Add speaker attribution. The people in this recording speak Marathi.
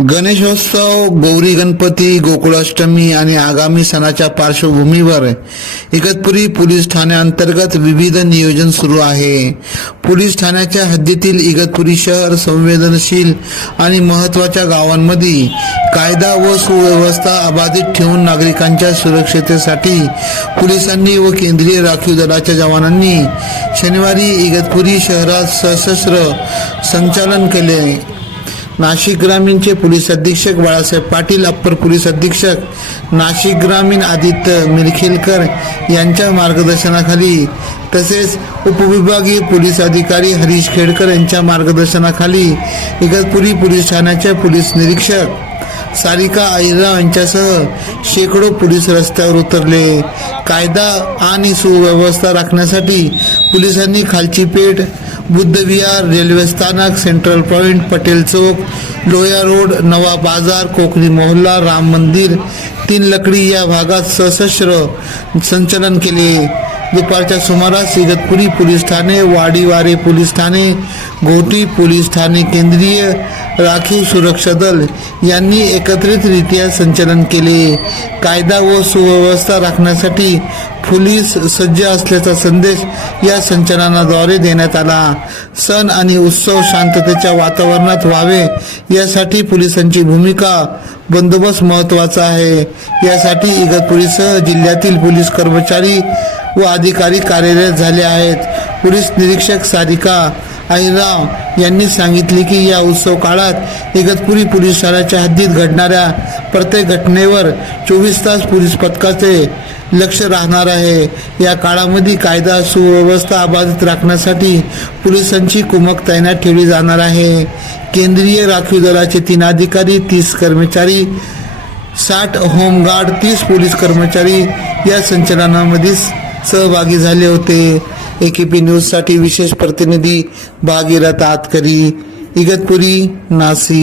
Speaker 1: गणेशोत्सव गौरी गणपती गोकुळाष्टमी आणि आगामी सणाच्या पार्श्वभूमीवर इगतपुरी पोलीस ठाण्याअंतर्गत विविध नियोजन सुरू आहे. पोलीस ठाण्याच्या हद्दीतील इगतपुरी शहर संवेदनशील आणि महत्त्वाच्या गावांमध्ये कायदा व सुव्यवस्था अबाधित ठेवून नागरिकांच्या सुरक्षितेसाठी पोलिसांनी व केंद्रीय राखीव दलाच्या जवानांनी शनिवारी इगतपुरी शहरात सशस्त्र संचालन केले. नाशिक ग्रामीणचे पोलीस अधीक्षक बाळासाहेब पाटील अप्पर पोलीस अधीक्षक नाशिक ग्रामीण आदित्य मिरखिलकर यांच्या मार्गदर्शनाखाली तसेच उपविभागीय पोलीस अधिकारी हरीश खेडकर यांच्या मार्गदर्शनाखाली इगतपुरी पोलीस ठाण्याचे पोलीस निरीक्षक सारिका अहिरा यांच्यासह शेकडो पोलीस रस्त्यावर उतरले. कायदा आणि सुव्यवस्था राखण्यासाठी पोलिसांनी खालची पेठ बुद्धविहार रेल्वे स्थानक central point Patel Chowk Loya road Nava Bazar Konkani मोहल्ला राम मंदिर तीन लकडी या भागात सशस्त्र संचलन केले. दुपारच्या सुमारास इगतपुरी पोलीस ठाणे वाडीवारे पोलीस ठाणे घोटी पोलीस ठाणे केंद्रीय राखीव सुरक्षा दल यांनी एकत्रितरित्या संचलन केले. कायदा व सुव्यवस्था राखण्यासाठी पोलीस सज्ज असल्याचा संदेश या संचलनाद्वारे देण्यात आला. सण आणि उत्सव शांततेच्या वातावरणात व्हावे यासाठी पोलिसांची भूमिका बंदोबस्त महत्त्वाचा आहे. यासाठी इगतपुरीसह जिल्ह्यातील पोलीस कर्मचारी व अधिकारी कार्यरत झाले आहेत. पोलीस निरीक्षक सारिका अहिरराव यांनी सांगितले की या उत्सव काळात इगतपुरी पोलीस ठाण्याच्या हद्दीत घडणाऱ्या प्रत्येक घटनेवर चोवीस तास पोलीस पथकाचे लक्ष राहणार आहे. या काळामध्ये कायदा सुव्यवस्था अबाधित राखण्यासाठी पोलिसांची कुमक तैनात ठेवली जाणार आहे. केंद्रीय राखीव दलाचे तीन अधिकारी तीस कर्मचारी साठ होमगार्ड तीस पोलीस कर्मचारी या संचलनामध्ये सहभागी झाले होते. एकेपी न्यूजसाठी विशेष प्रतिनिधी भागीरथ आतकरी इगतपुरी नाशिक